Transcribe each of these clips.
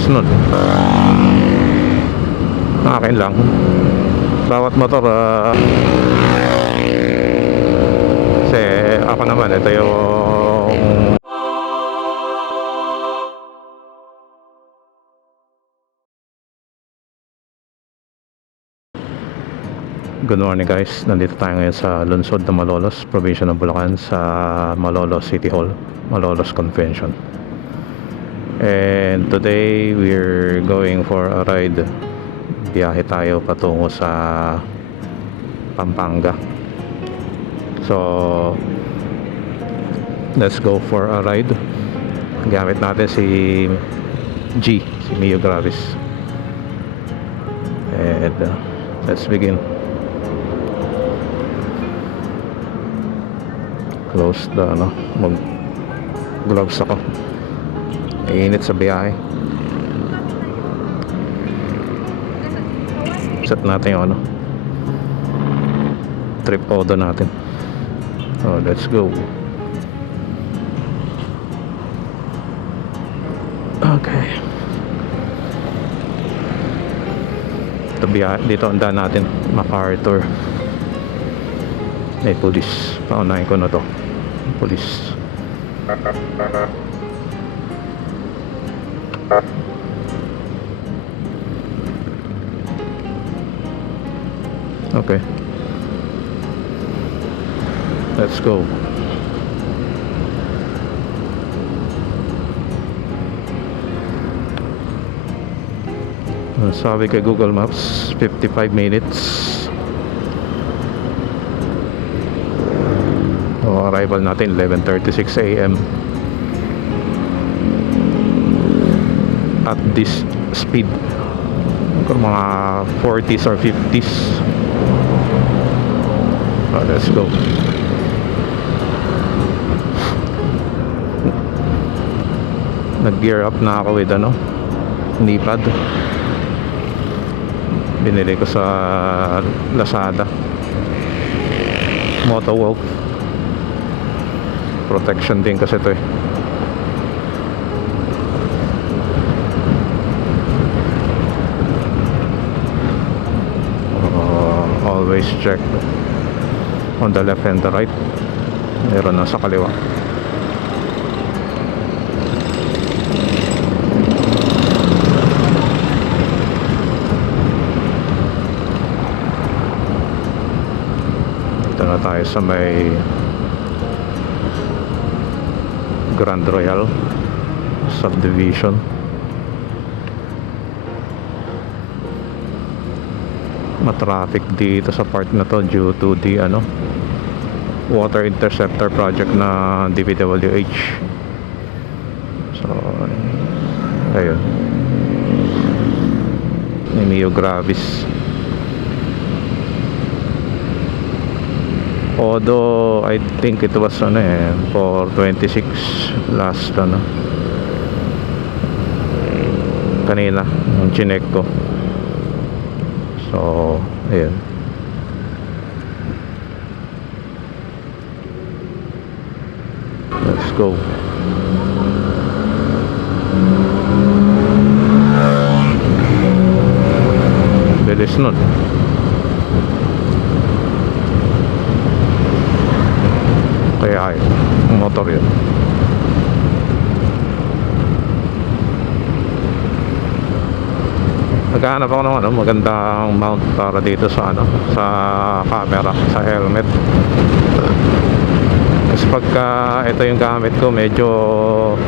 bilis nun. Akin lang. Bawat motor kasi ako naman, ito yung good morning guys. Nandito tayo ngayon sa lungsod ng Malolos, probinsya ng Bulacan, sa Malolos City Hall, Malolos Convention. And today we're going for a ride. Biyahe tayo patungo sa Pampanga. So let's go for a ride. Gamit natin si si Mio Gravis. And let's begin. Close the mag gloves ako, init sa biyahe. Set natin yung trip odo natin. So let's go. Okay, ito biyahe, dito ang daan natin, MacArthur. May police, paunahin ko na to. Police. Okay, let's go. Sabi kay Google Maps 55 minutes. Arrival natin 11:36 AM. At this speed, mga 40s or 50s. Let's go. Nag-gear up na ako with knee pad. Binili ko sa Lazada. Motowolf. Protection din kasi ito eh. Always check on the left and the right. Meron na sa kaliwa. Dito na tayo sa may Grand Royal Subdivision. Matraffic dito sa part na to due to the water interceptor project na DPWH. So ayun, ni Mio Gravis. Although I think it was 426 last kanina yung chinek ko. So ayun, let's go. Bilis nun. Kaya ay motor yun. Naghahanap ako ng magandang mount para dito sa sa camera, sa helmet. Kasi pagka ito yung gamit ko, medyo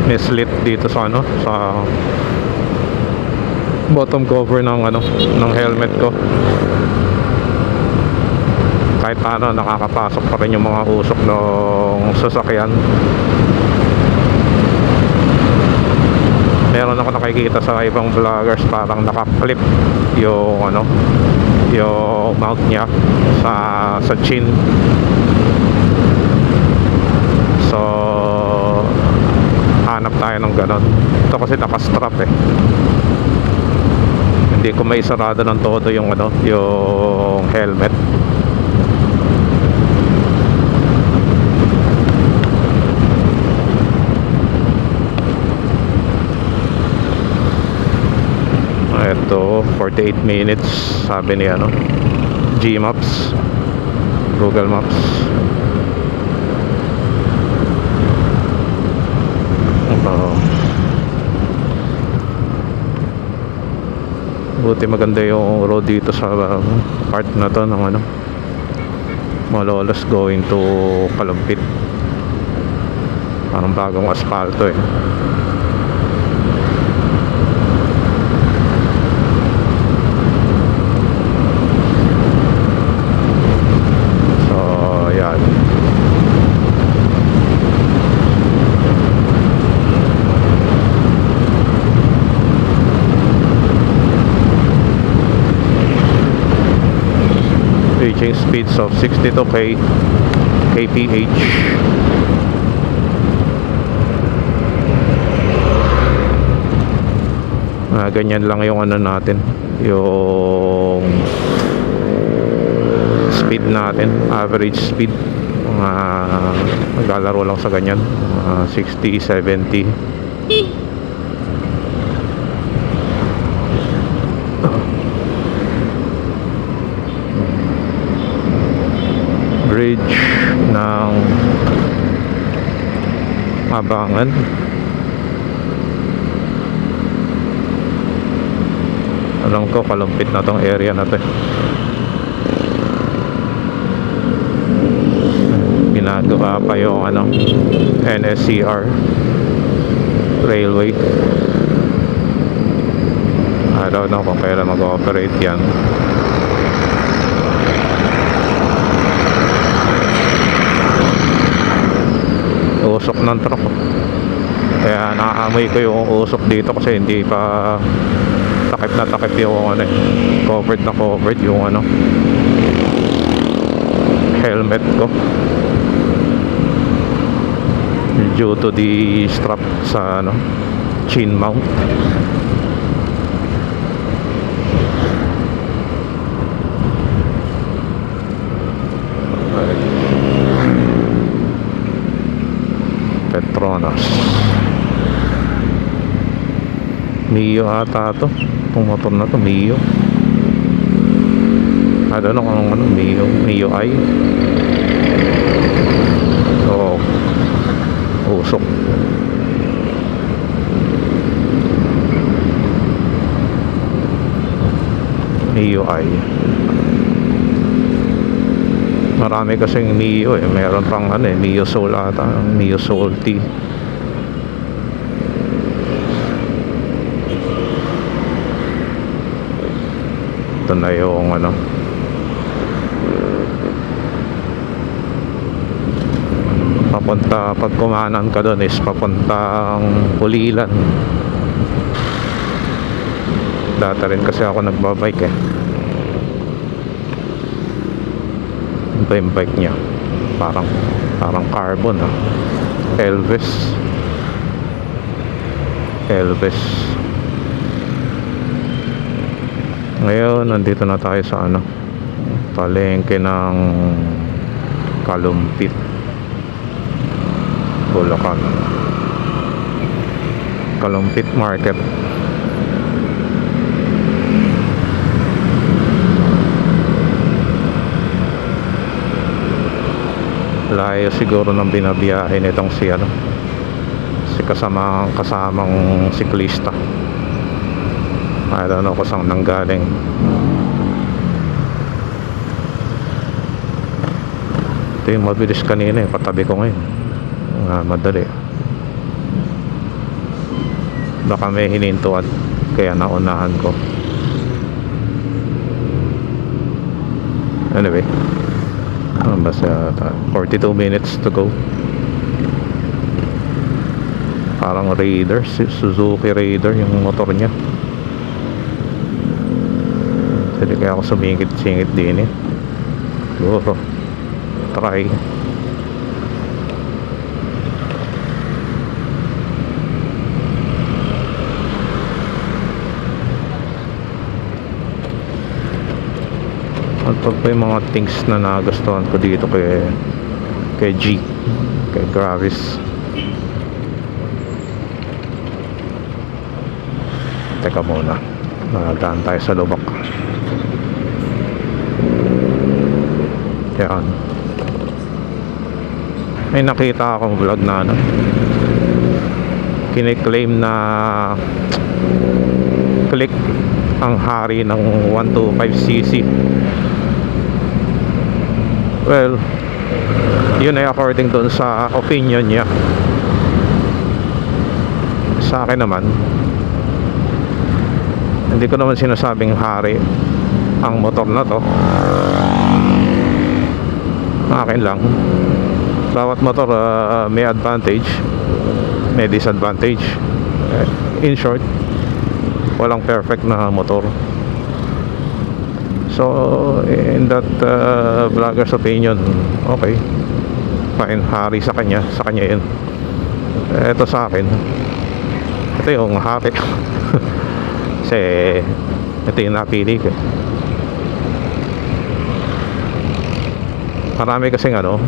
mislit dito sa sa bottom cover ng ng helmet ko. Kahit paano nakakapasok pa rin yung mga usok ng sasakyan. Meron ako nakikita sa ibang vloggers, parang naka-flip yung yung mount niya sa chin. So hanap tayo ng ganon. Ito kasi naka-strap eh. Hindi ko may sarado ng todo yung yung helmet. Ito 48 minutes sabi ni ano, Gmaps, Google Maps. Buti maganda yung road dito sa part na to ng ano, Malolos going to Kalumpit. Parang bagong asfalto eh. So yan. Reaching speeds of 62 kph. Ganyan lang yung ano natin, yung speed natin, average speed. Maglalaro lang sa ganyan, 60, 70. Bridge ng Abangan. Alam ko Kalumpit na tong area na to eh. Ginagawa pa yung ano, NSCR railway. I don't know kung kailan mag-ooperate yan. Usok ng truck, kaya naaamoy ko yung usok dito kasi hindi pa takip na takip yung ano, covered yung ano, helmet ko due to the strap sa ano, chin mount. Petronas Mio ata to, itong motor na to, Mio. I don't know kung ano, Mio I. So usok. Mio I. Marami kasing Mio eh. Meron pang ano eh, Mio Soul ata, Mio Soul T. Ito na yung ano, papunta, pag kumanan ka doon is papuntang Pulilan. Dati rin kasi ako nagbabike eh. Ito yung bike niya, parang carbon ah. Elvis. Ngayon nandito na tayo sa ano, palengke ng Kalumpit, Bulacan. Kalumpit Market. Layo siguro ng binabiyahe nitong si ano, si kasamang siklista. I don't know kung saan nanggaling. Ito yung mabilis kanina eh, patabi ko ngayon. Madali. Baka may hinintuan kaya naunahan ko. Anyway, basta 42 minutes to go. Parang Raider, Suzuki Raider yung motor niya. Hindi kaya ako sumingit-singit din eh. Siguro try. At pag pa yung mga things na nagustuhan ko dito kay G, kay Gravis. Teka muna, Daan tayo sa lubak. Yan. May nakita akong vlog na ano, kiniklaim na Click ang hari ng 125cc. Well, yun ay according dun sa opinion niya. Sa akin naman, hindi ko naman sinasabing hari ang motor na to. Akin lang, bawat motor may advantage, may disadvantage. In short, walang perfect na motor. So in that vlogger's opinion, okay, fine, hari sa kanya yun. Ito sa akin, ito yung hari. Kasi ito yung napili ko. Marami kasing ano,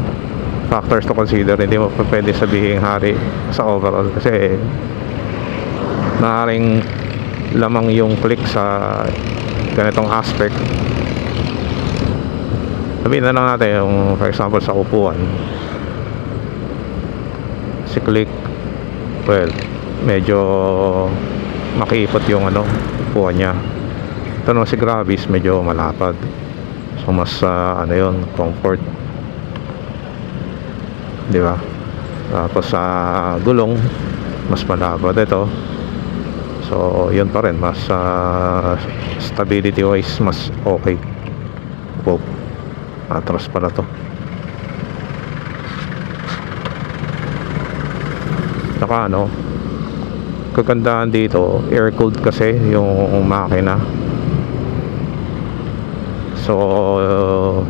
factors to consider. Hindi mo pwede sabihin hari sa overall, kasi maaaring lamang yung Click sa ganitong aspect. Sabihin na lang natin yung, for example, sa upuan, si Click, well, medyo makiipot yung ano, upuan niya. Ito naman si Gravis, medyo malapad. So mas ano yun, comfort, di ba? Tapos sa gulong, mas malapad ito. So yun pa rin, mas stability wise mas okay. Oh, atras pala to. Saka ano, kagandahan dito, air cooled kasi yung makina. So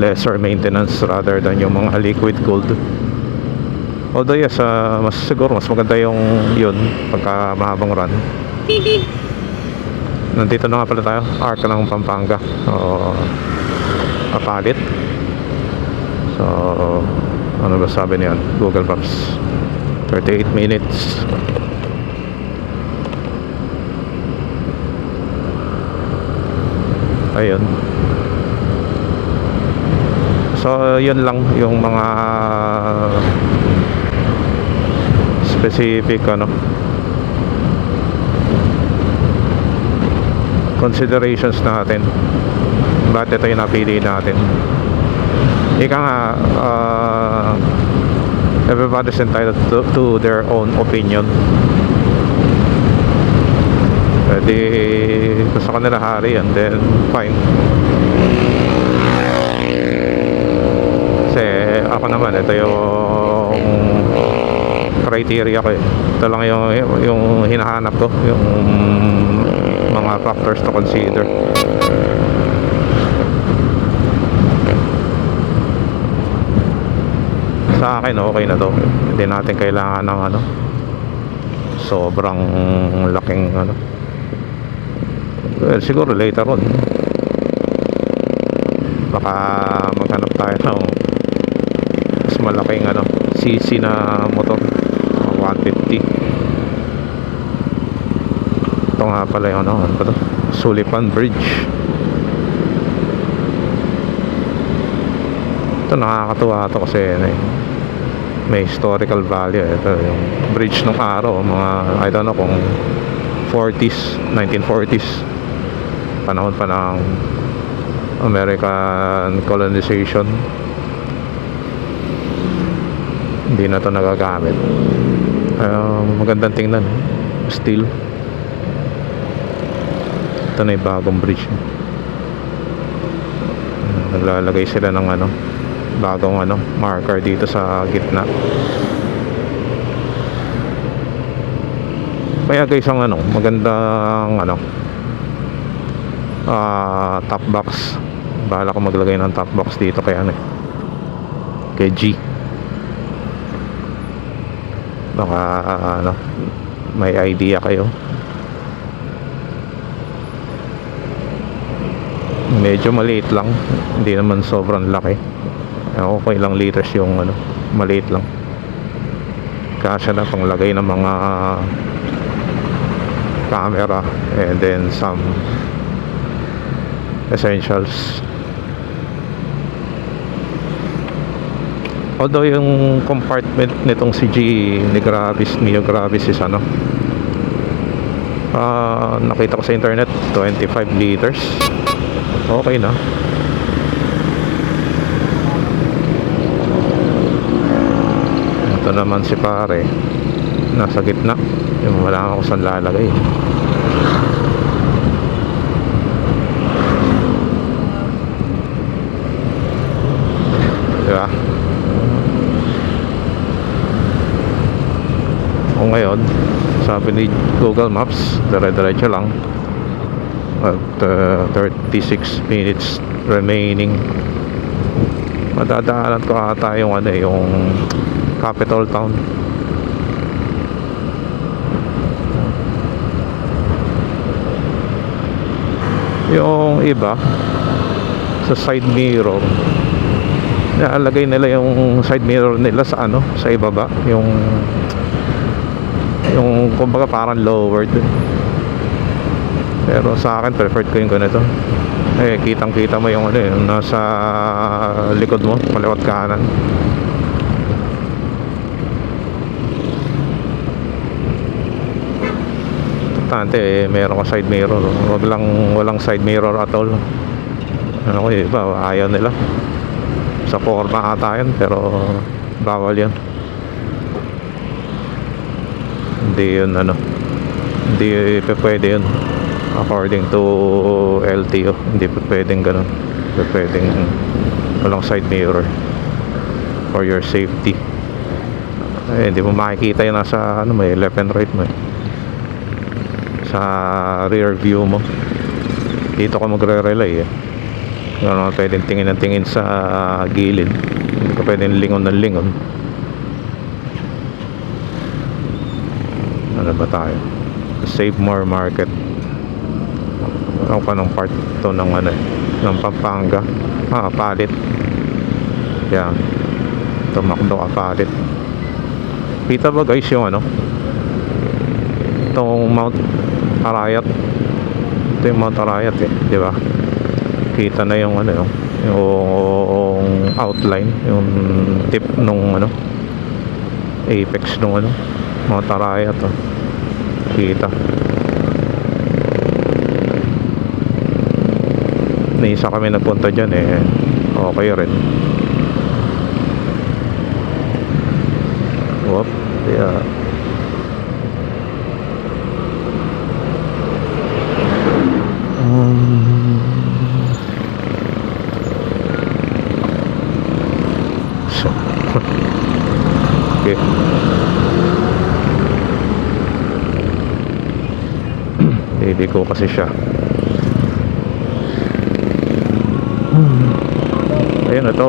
lesser maintenance rather than yung mga liquid cooled. Although yes, mas siguro mas maganda yung yun pagka mahabang run. Nandito na nga pala tayo, Arc ng Pampanga. So Apalit. So ano ba sabi niyan, Google Maps, 38 minutes. Ayun. So yun lang yung mga specific ano, considerations natin bakit ito yung napili natin. Ika nga, everybody's entitled to their own opinion. Pwede gusto kanila hari, and then fine. Kasi ako naman, ito yung criteria ko eh. Ito lang yung hinahanap ko, yung mga factors to consider. Sa akin okay na to. Hindi natin kailangan ng ano, sobrang laking ano. Well, siguro later on baka maghanap tayo ng mas malaking ano, CC na motor, 150. Ito nga pala yung ano ba to? Sullivan Bridge. Ito nakakatuwa to kasi ano, may historical value. Ito yung bridge ng araw, mga I don't know kung 40s, 1940s, panahon pa ng American colonization. Hindi na to nagagamit. Magandang tingnan, steel. Ito na yung bagong bridge. Naglalagay sila ng ano, bagong ano, marker dito sa gitna. Kaya guys, ang ano, magandang ano, top box. Bahala ko maglagay ng top box dito kay ano, kay G. Baka ano, may idea kayo. Medyo maliit lang, hindi naman sobrang laki. Okay, ilang liters yung ano, maliit lang. Kasya na panglagay ng mga camera, and then some essentials. Although yung compartment nitong CG Mio Gravis is ano, nakita ko sa internet 25 liters. Okay na. Ito naman si pare, nasa gitna, yung wala ako saan lalagay. Diba? O ngayon, sabi ni Google Maps, dire-diretso lang at 36 minutes remaining. Madadaanan ko ata yung ano, yung capital town. Yung iba sa side mirror, naalagay nila yung side mirror nila sa ano, sa ibaba, yung kumbaga parang lowered. Pero sa akin preferred ko yung ganito. Eh, kitang kita mo yung ano, yung nasa likod mo, kaliwat kanan. Importante eh, meron ka side mirror. Walang side mirror at all. Ano ko iba, ayaw nila. Sa forma ata yan, pero bawal yan. Hindi yun ano, hindi pwede yun according to LTO. Hindi pwedeng ganun. Pwedeng walang side mirror for your safety. Eh, hindi mo makikita yun nasa ano, may left and right mo eh. Sa rear view mo dito ka magre-relay eh. Ano, pwedeng tingin ng tingin sa gilid, hindi ka pwedeng lingon ng lingon. Ano ba tayo? Save More Market. Ano pa ng part to ng ano, ng Pampanga. Palit. Yan. Tumakbo ka palit. Kita ba guys yung ano, itong Mount Arayat? Ito yung Mount Arayat eh, di ba? Kita na yung ano, yung outline, yung tip nung ano, apex nung ano, Mount Arayat oh. Kita. Isa kami nagpunta dyan eh, okay rin. Whoop, yeah. Okay. Hindi ko kasi siya. Ayun, ito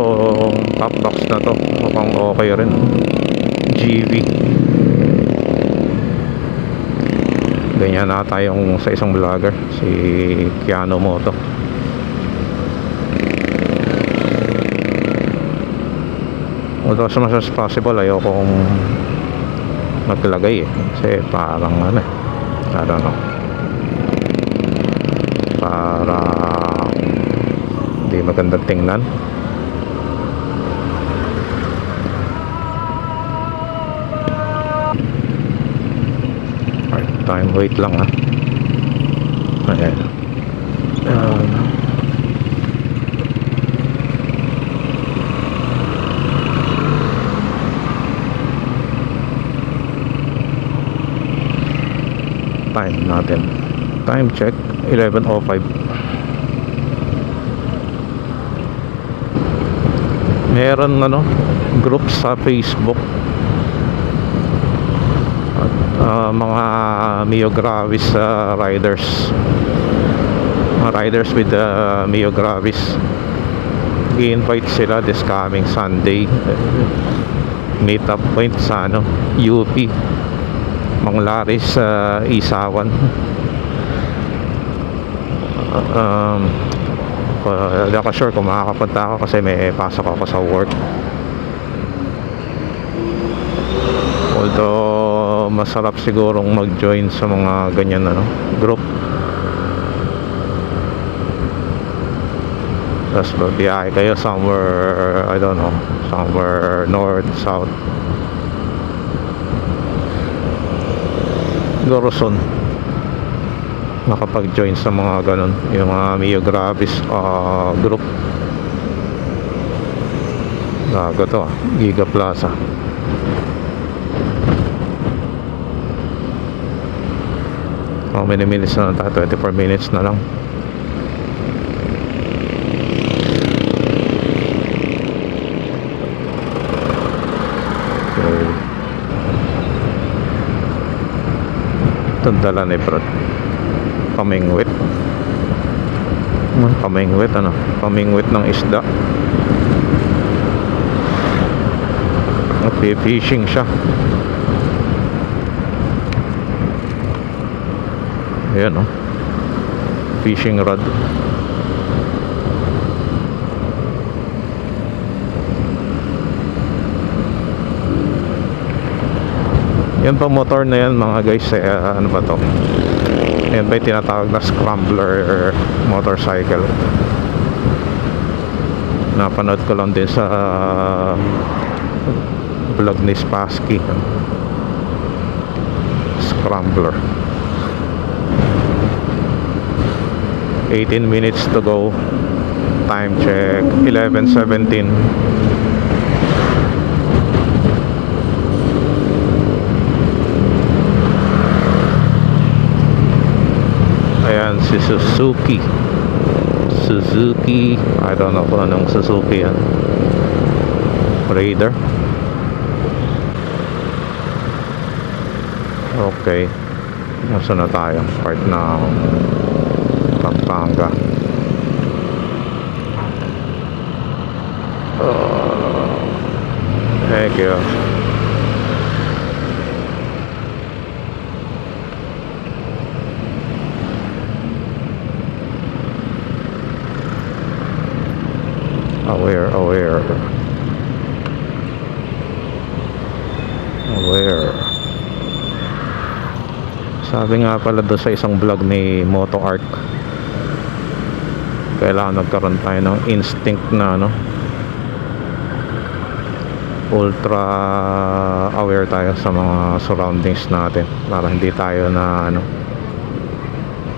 top box na to, mukhang okay rin. GV. Ganyan na tayong sa isang vlogger, si Keanu Moto. Although as much as possible ayokong maglagay eh, kasi parang ano eh, I don't know, parang hindi magandang tingnan. Hard time, wait lang ha. Ayan. Time natin, time check 11:05. Meron ano, group sa Facebook at mga Mio Gravis riders, riders with Mio Gravis. I-invite sila this coming Sunday, meet up point sa ano, UP Manglares, Isawan. Hindi ako sure kung makakapunta ako kasi may pasok ako sa work. Although masarap sigurong mag-join sa mga ganyan ano, group. Tapos biyahe kayo somewhere, I don't know, somewhere north, south. Siguro soon makapag-join sa mga ganun, yung mga Mio Gravis group. Lago to, Giga Plaza. How many minutes na tayo? 24 minutes na lang. Okay. Itong dala ni Brad, pamingwit. Pamingwit ano? Pamingwit ng isda. Fishing siya. Ayan oh, fishing rod. Yan pa motor na yan mga guys, ano ba to? Yan ba yung tinatawag na scrambler motorcycle? Napanood ko lang din sa vlog ni Spassky. Scrambler. 18 minutes to go. Time check 11:17. Ayan si Suzuki. I don't know kung anong Suzuki yan. Raider. Okay, nasa na tayo? Part ng Pampanga. Thank you. Aware. Sabi nga pala doon sa isang vlog ni Moto Arc, kailangan nagkaroon tayo ng instinct na ano, ultra aware tayo sa mga surroundings natin, para hindi tayo na ano,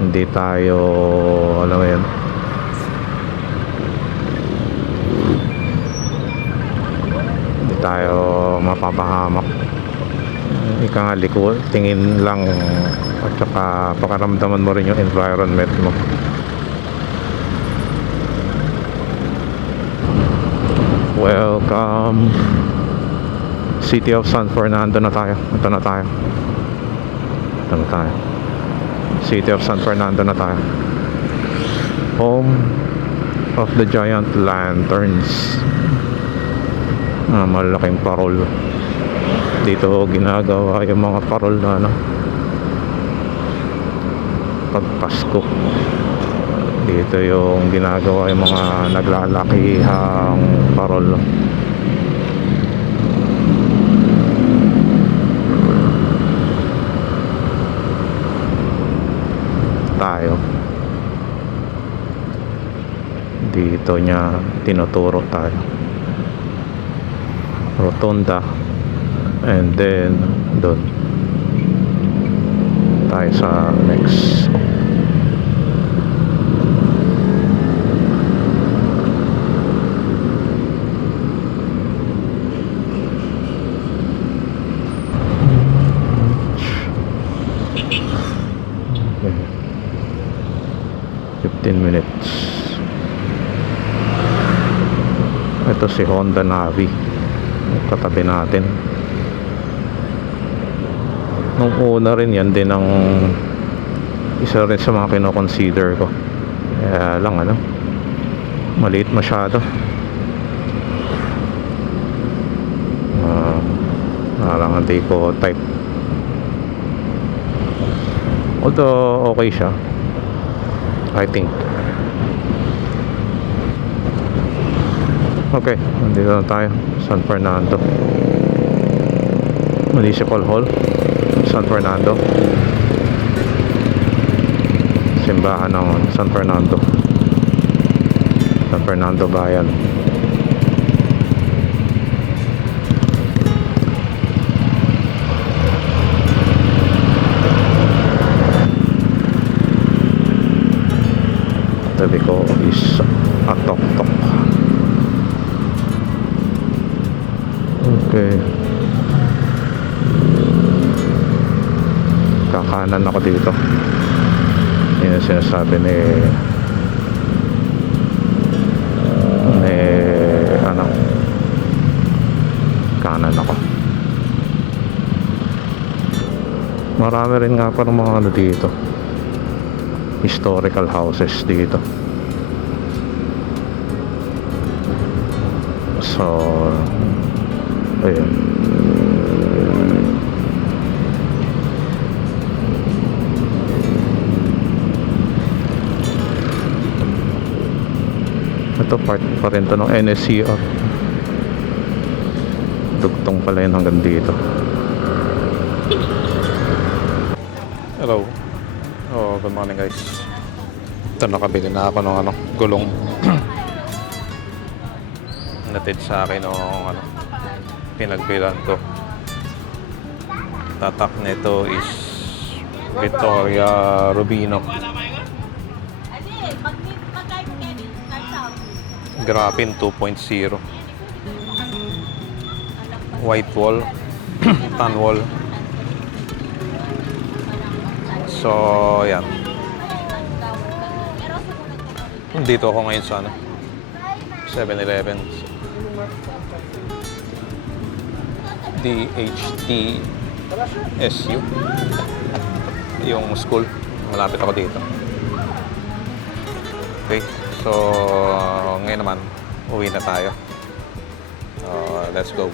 hindi tayo, alam mo yun, hindi tayo mapapahamak. Ika nga, liko, tingin lang at saka pakaramdaman mo rin yung environment mo. Welcome City of San Fernando na tayo. Ito na tayo. City of San Fernando na tayo. Home of the giant lanterns. Malaking parol. Dito ginagawa yung mga parol na ano, pag Pasko. Dito yung ginagawa yung mga naglalakihang parol. Tayo dito niya tinuturo tayo. Rotonda. And then doon tayo sa next. Okay. 15 minutes. Ito si Honda Navi, katabi natin. Nung una rin yan din ang isa rin sa mga kino-consider ko. Kaya lang ano, maliit masyado. Parang hindi ko type. Although okay siya, I think. Okay, nandito na tayo, San Fernando Municipal Hall. San Fernando. Simbahan ng San Fernando. San Fernando Bayan. Tabi ko is Atok-Tok. Okay. Kakanan ako dito. Yun ang sinasabi ni ano, kanan ako. Marami rin nga pa ng mga ano dito, historical houses dito. So ayun. Ito part pa rin to ng NSCR. Dugtong pala yun hanggang dito. Hello. Oh, good morning guys. Ito, nakabili na ako ng ano, gulong. Natid sa akin ng ano, pinagbilan ko. Tatak nito is Victoria Rubino. Grapin 2.0. White wall. Tan wall. So, yan. Dito ako ngayon sa ano, 7-Eleven. DHTSU. Yung school. Malapit ako dito. Okay. So, ngayon naman, uwi na tayo. Let's go.